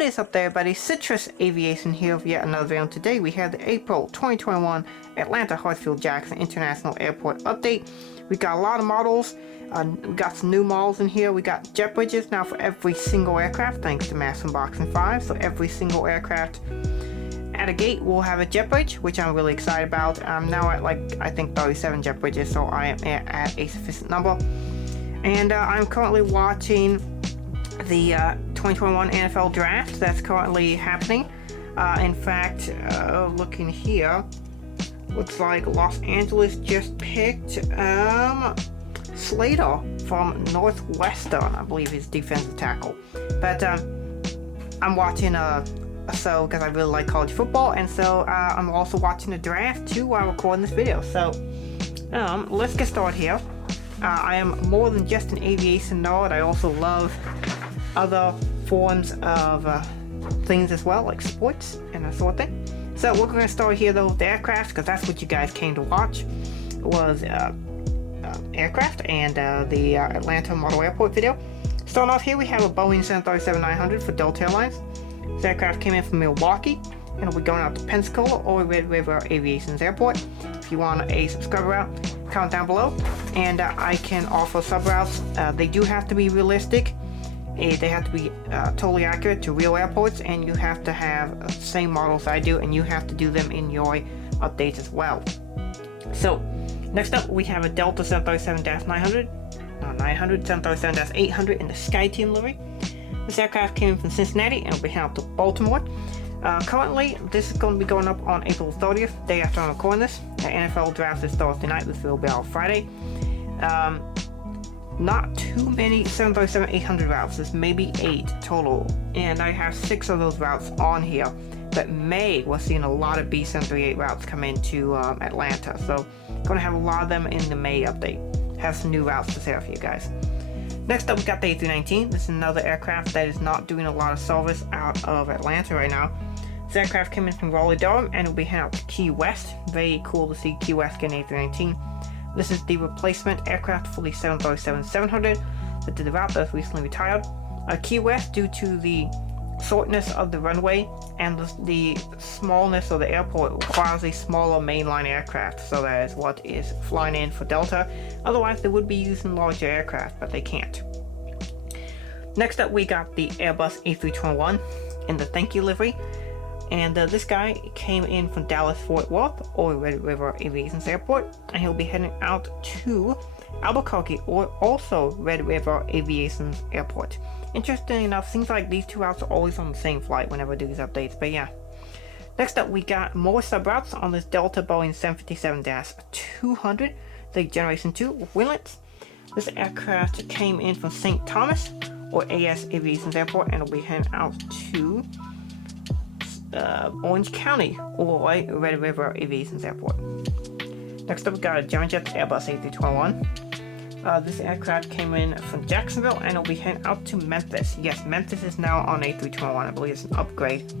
What is up there, everybody? Citrus Aviation here with yet another video. Today we have the April 2021 Atlanta Hartsfield-Jackson International Airport update. We got a lot of models. We got some new models in here. We got jet bridges now for every single aircraft, thanks to Mass Unboxing 5. So every single aircraft at a gate will have a jet bridge, which I'm really excited about. I'm now at I think 37 jet bridges, so I am at a sufficient number. And I'm currently watching the 2021 NFL draft that's currently happening. In fact, looking here, looks like Los Angeles just picked Slater from Northwestern, I believe he's defensive tackle. But I'm watching so because I really like college football, and so I'm also watching the draft too while recording this video. So let's get started here. I am more than just an aviation nerd. I also love other forms of things as well, like sports and that sort of thing. So we're going to start here though with the aircraft, because that's what you guys came to watch, was aircraft and the Atlanta Model Airport video. Starting off here, we have a Boeing 737-900 for Delta Airlines. This aircraft came in from Milwaukee and will be going out to Pensacola or Red River Aviation's Airport. If you want a subscriber route, comment down below, and I can offer sub routes. They do have to be realistic. They have to be totally accurate to real airports, and you have to have the same models I do, and you have to do them in your updates as well. So next up, we have a Delta 737-900, 737-800 in the SkyTeam livery. This aircraft came in from Cincinnati and will be heading out to Baltimore. Currently, this is going to be going up on April 30th, day after I'm recording this. The NFL draft is Thursday night. This will be out Friday. Not too many 737-800 routes. There's maybe 8 total, and I have 6 of those routes on here. But May, we're seeing a lot of B738 routes come into Atlanta, so going to have a lot of them in the May update. Have some new routes to share for you guys. Next up, we got the A319. This is another aircraft that is not doing a lot of service out of Atlanta right now. This aircraft came in from Raleigh-Durham and will be heading out to Key West. Very cool to see Key West getting A319. This is the replacement aircraft for the 737-700 that did the route that was recently retired. Key West, due to the shortness of the runway and the smallness of the airport, requires a smaller mainline aircraft, so that is what is flying in for Delta. Otherwise, they would be using larger aircraft, but they can't. Next up, we got the Airbus A321 in the Thank You livery. And this guy came in from Dallas-Fort Worth or Red River Aviation's Airport, and he'll be heading out to Albuquerque or also Red River Aviation's Airport. Interesting enough, seems like these two routes are always on the same flight whenever I do these updates, but yeah. Next up, we got more sub routes on this Delta Boeing 757-200, the Generation 2 with winglets. This aircraft came in from St. Thomas or AS Aviation's Airport, and will be heading out to Orange County or Red River Aviation's Airport. Next up, we got a Gemini Jets Airbus A321. This aircraft came in from Jacksonville and will be heading out to Memphis. Yes, Memphis is now on A321. I believe it's an upgrade.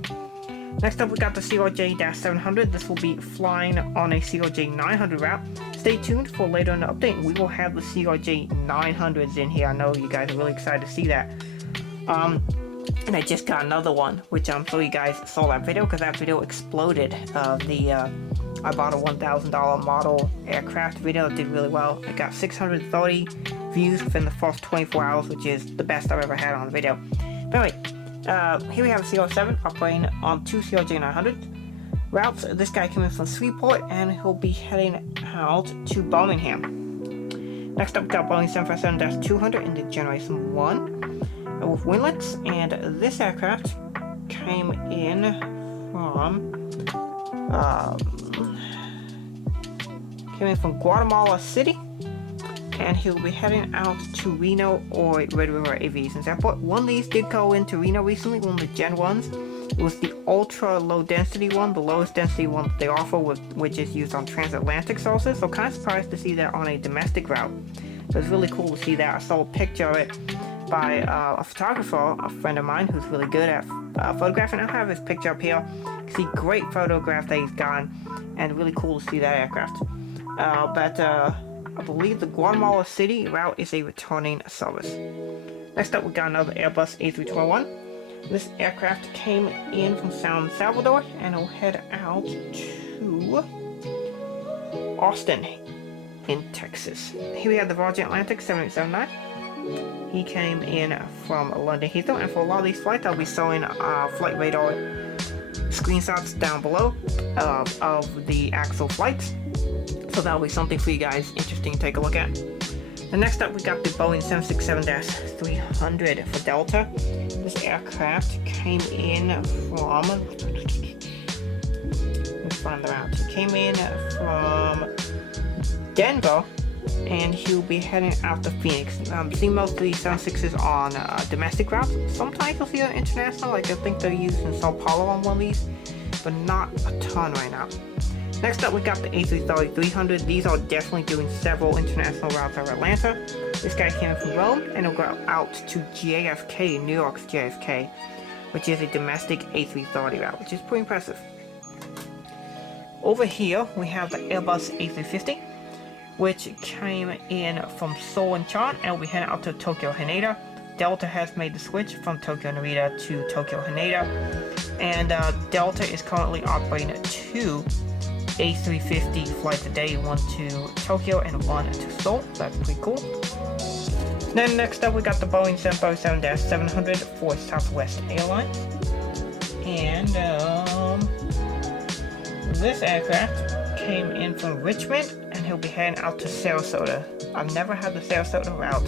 Next up, we got the CRJ-900. This will be flying on a CRJ-900 route. Stay tuned for later in the update. We will have the CRJ-900s in here. I know you guys are really excited to see that. And I just got another one, which I'm sure you guys saw that video, because that video exploded. I bought a $1,000 model aircraft video that did really well. It got 630 views within the first 24 hours, which is the best I've ever had on a video. But anyway, here we have a CR7 operating on 2 CRJ-900 routes. This guy came in from Shreveport, and he'll be heading out to Birmingham. Next up, we got Boeing 757-200 in the Generation 1 with winglets, and this aircraft came in from Guatemala City, and he'll be heading out to Reno or Red River Aviation's Airport. One of these did go into Reno recently, one of the Gen 1s. It was the ultra low density one, the lowest density one that they offer, which is used on transatlantic sources. So kind of surprised to see that on a domestic route. It was really cool to see that. I saw a picture of it by a photographer, a friend of mine who's really good at photographing. I'll have his picture up here. You can see great photograph that he's gotten, and really cool to see that aircraft. But I believe the Guatemala City route is a returning service. Next up, we got another Airbus A321. This aircraft came in from San Salvador and will head out to Austin in Texas. Here we have the Virgin Atlantic 7879. He came in from London Heathrow, and for a lot of these flights I'll be showing flight radar screenshots down below of the actual flights. So that'll be something for you guys interesting to take a look at. And next up we got the Boeing 767-300 for Delta. This aircraft came in from, let's find them out. He came in from Denver, and he'll be heading out to Phoenix. See most of these 76s on domestic routes. Sometimes you'll see an international, like I think they're used in Sao Paulo on one of these, but not a ton right now. Next up we got the A330-300. These are definitely doing several international routes out of Atlanta. This guy came in from Rome, and he'll go out to JFK, New York's JFK, which is a domestic A330 route, which is pretty impressive. Over here we have the Airbus A350, which came in from Seoul Incheon and will be heading out to Tokyo Haneda. Delta has made the switch from Tokyo Narita to Tokyo Haneda, and Delta is currently operating 2 A350 flights a day, one to Tokyo and one to Seoul. That's pretty cool. Then next up we got the Boeing 747-700 for Southwest Airlines, and this aircraft came in from Richmond and he'll be heading out to Sarasota. I've never had the Sarasota route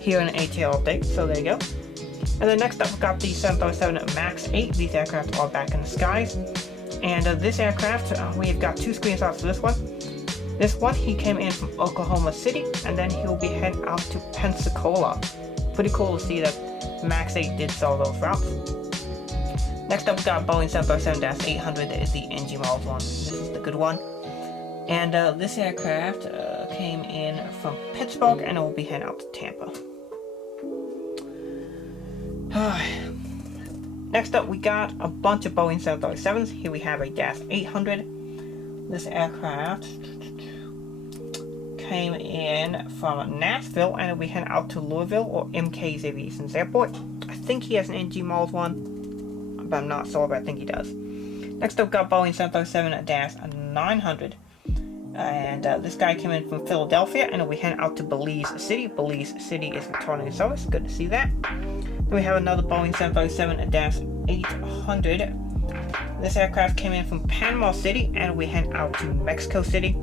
here in an ATL update, so there you go. And then next up we got the 737 MAX 8. These aircraft are back in the skies. And this aircraft, we've got two screenshots for this one. This one, he came in from Oklahoma City, and then he'll be heading out to Pensacola. Pretty cool to see that MAX 8 did sell those routes. Next up we got Boeing 737-800. That is the NG models one. This is the good one. And this aircraft came in from Pittsburgh, and it will be heading out to Tampa. Next up we got a bunch of Boeing 737s. Here we have a Dash 800. This aircraft came in from Nashville, and it'll be heading out to Louisville or MK's Aviation's Airport. I think he has an NG models one, but I'm not sure, but I think he does. Next up we got Boeing 737-900. And this guy came in from Philadelphia, and it'll be heading out to Belize City. Belize City is returning to service. Good to see that. Then we have another Boeing 737-800. This aircraft came in from Panama City, and it'll be heading out to Mexico City.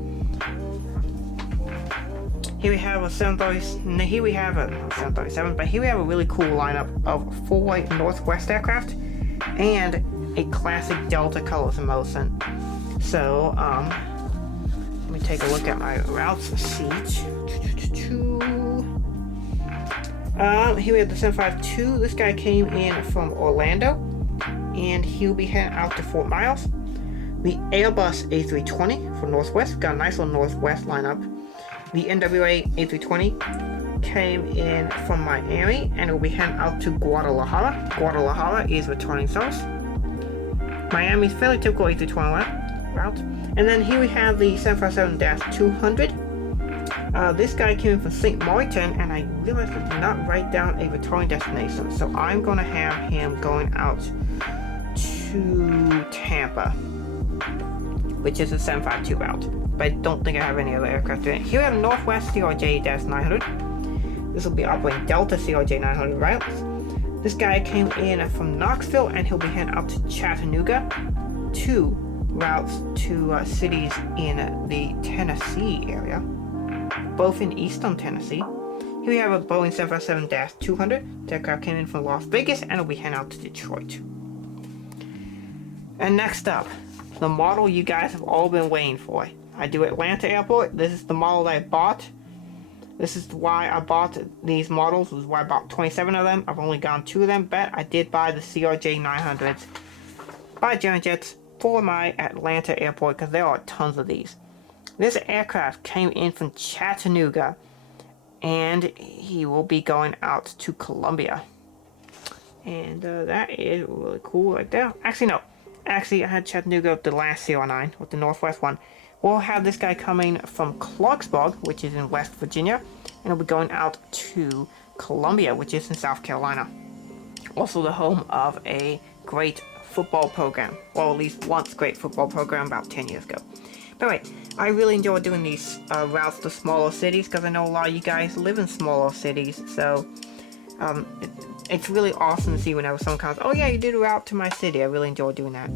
Here we have a 737. Here we have a 737, but here we have a really cool lineup of 4 Northwest aircraft and a classic Delta colors in Mosin. So, let me take a look at my routes sheet. Here we have the 752. This guy came in from Orlando, and he'll be heading out to Fort Myers. The Airbus A320 for Northwest. Got a nice little Northwest lineup. The NWA A320 came in from Miami, and it will be heading out to Guadalajara. Guadalajara is returning service. Miami's fairly typical A321 route. And then here we have the 757-200. This guy came in from St. Martin, and I realized I did not write down a returning destination, so I'm going to have him going out to Tampa, which is a 752 route. But I don't think I have any other aircraft in it. Here we have Northwest CRJ-900. This will be operating Delta CRJ-900 routes. This guy came in from Knoxville, and he'll be heading out to Chattanooga. 2 routes to cities in the Tennessee area, both in eastern Tennessee. Here we have a Boeing 757-200. The aircraft came in from Las Vegas, and it'll be heading out to Detroit. And next up, the model you guys have all been waiting for. I do Atlanta Airport. This is the model that I bought. This is why I bought these models. This is why I bought 27 of them. I've only gotten 2 of them, but I did buy the CRJ-900s by Gemini Jets for my Atlanta Airport, because there are tons of these. This aircraft came in from Chattanooga, and he will be going out to Columbia. And that is really cool right there. Actually, no. Actually, I had Chattanooga with the last CR9, with the Northwest one. We'll have this guy coming from Clarksburg, which is in West Virginia, and he'll be going out to Columbia, which is in South Carolina. Also the home of a great football program. Well, at least once great football program about 10 years ago. But anyway, I really enjoy doing these routes to smaller cities because I know a lot of you guys live in smaller cities. So it's really awesome to see whenever someone comes, oh yeah, you did a route to my city. I really enjoy doing that.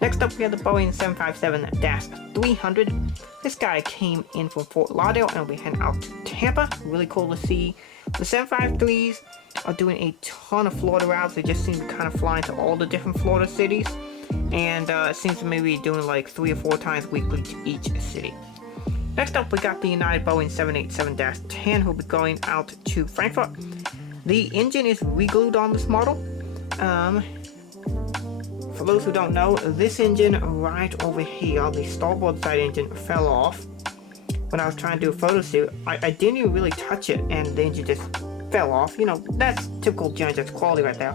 Next up, we have the Boeing 757-300. This guy came in from Fort Lauderdale and we head out to Tampa. Really cool to see. The 753s are doing a ton of Florida routes. They just seem to kind of fly into all the different Florida cities. And it seems to maybe be doing like 3 or 4 times weekly to each city. Next up, we got the United Boeing 787-10 who will be going out to Frankfurt. The engine is re-glued on this model. For those who don't know, this engine right over here, the starboard side engine, fell off when I was trying to do a photo shoot. I didn't even really touch it and the engine just fell off. You know, that's typical Gemini Jets quality right there.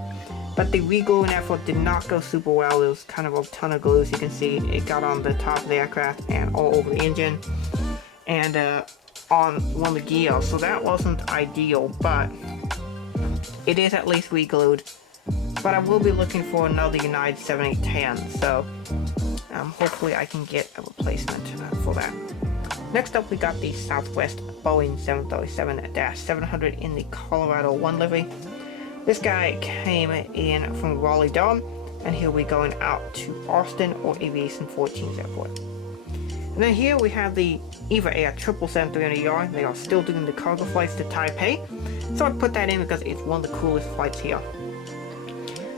But the re-gluing effort did not go super well. There was kind of a ton of glue, as you can see. It got on the top of the aircraft and all over the engine and on one of the gears. So that wasn't ideal, but it is at least re-glued. But I will be looking for another United 7810, so hopefully I can get a replacement for that. Next up, we got the Southwest Boeing 737-700 in the Colorado 1 livery. This guy came in from Raleigh-Durham, and he'll be going out to Austin or Aviation 14's airport. And then here we have the EVA Air 777-300ER. They are still doing the cargo flights to Taipei, so I put that in because it's one of the coolest flights here.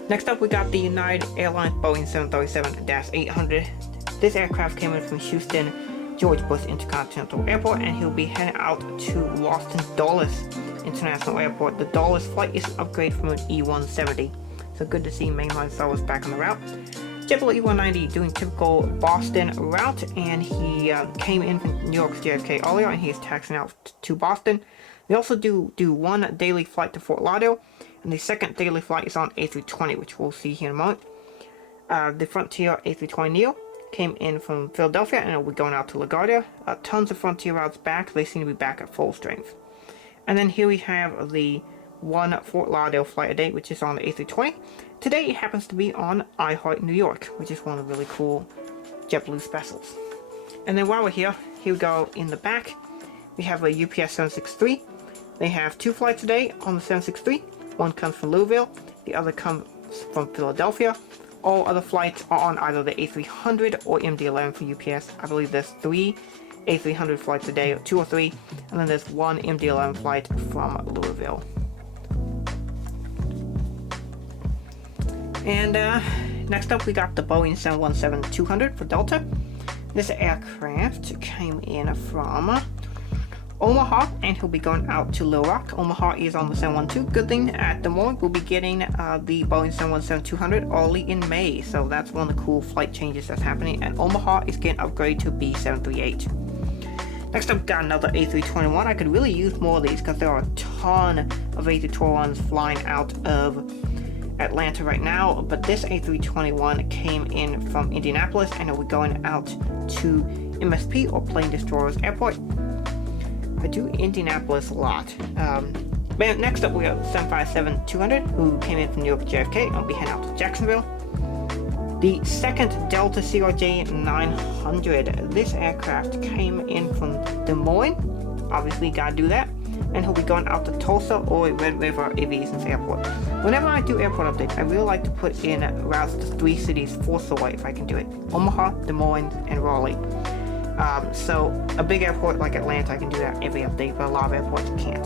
Next up, we got the United Airlines Boeing 737-800. This aircraft came in from Houston George Bush Intercontinental Airport, and he'll be heading out to Boston Dulles International Airport. The Dulles flight is an upgrade from an E-170, so good to see mainline Star Wars back on the route. JetBlue E-190 doing typical Boston route, and he came in from New York's JFK earlier, and he's taxiing out to Boston. They also do one daily flight to Fort Lauderdale, and the second daily flight is on A320, which we'll see here in a moment. The Frontier A320neo came in from Philadelphia and will be going out to LaGuardia. Tons of Frontier routes back. They seem to be back at full strength. And then here we have the one Fort Lauderdale flight a day, which is on the A320. Today it happens to be on I Heart New York, which is one of the really cool JetBlue specials. And then while we're here we go in the back. We have a UPS 763. They have 2 flights a day on the 763. One comes from Louisville, the other comes from Philadelphia. All other flights are on either the A300 or MD-11 for UPS. I believe there's 3 A300 flights a day, 2 or 3, and then there's 1 MD-11 flight from Louisville. And next up, we got the Boeing 717-200 for Delta. This aircraft came in from Omaha, and he'll be going out to Little Rock. Omaha is on the 712. Good thing at the moment we'll be getting the Boeing 717-200 early in May, so that's one of the cool flight changes that's happening. And Omaha is getting upgraded to B738. Next up, got another A321. I could really use more of these because there are a ton of A321s flying out of Atlanta right now, but this A321 came in from Indianapolis and it'll be going out to MSP or Plane Destroyers Airport. I do Indianapolis a lot. Next up, we have 757-200, who came in from New York JFK and will be heading out to Jacksonville. The second Delta CRJ-900. This aircraft came in from Des Moines. Obviously, gotta do that. And he'll be going out to Tulsa or Red River Aviation's airport. Whenever I do airport updates, I really like to put in routes to 3 cities for Soy if I can do it. Omaha, Des Moines, and Raleigh. So a big airport like Atlanta, I can do that every update, but a lot of airports can't.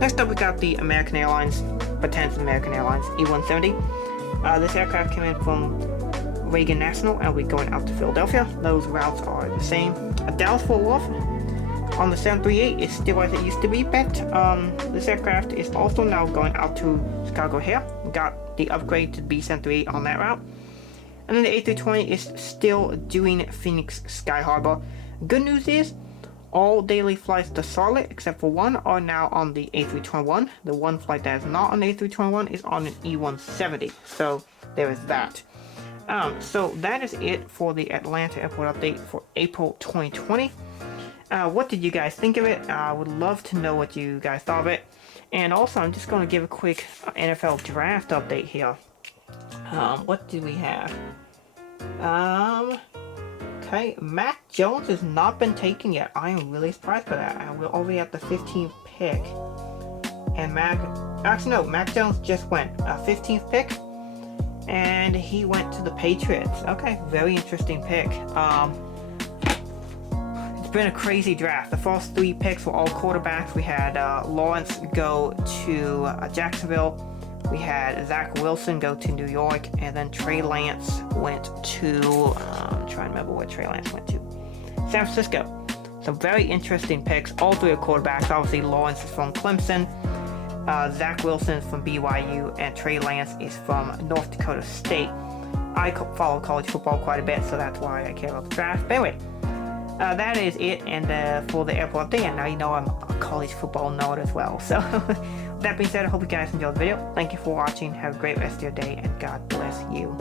Next up, we got the American Airlines, pretend American Airlines E-170. This aircraft came in from Reagan National and will be going out to Philadelphia. Those routes are the same. Dallas-Fort Worth on the 738 is still as it used to be, but this aircraft is also now going out to Chicago O'Hare. Got the upgrade to B738 on that route. And then the A320 is still doing Phoenix Sky Harbor. Good news is, all daily flights to Charlotte, except for one, are now on the A321. The one flight that is not on the A321 is on an E-170. So there is that. So that is it for the Atlanta airport update for April 2020. What did you guys think of it? I would love to know what you guys thought of it. And also, I'm just going to give a quick NFL draft update here. What do we have? Okay, Mac Jones has not been taken yet. I am really surprised by that. We're already at the 15th pick. And Mac Jones just went 15th pick. And he went to the Patriots. Okay, very interesting pick. It's been a crazy draft. The first 3 picks were all quarterbacks. We had Lawrence go to Jacksonville. We had Zach Wilson go to New York, and then Trey Lance went to, I'm trying to remember where Trey Lance went to, San Francisco. Some very interesting picks. All 3 are quarterbacks. Obviously, Lawrence is from Clemson, Zach Wilson is from BYU, and Trey Lance is from North Dakota State. I follow college football quite a bit, so that's why I care about the draft. But anyway, that is it, and for the airport update, and now you know I'm a college football nerd as well. So, with that being said, I hope you guys enjoyed the video. Thank you for watching. Have a great rest of your day, and God bless you.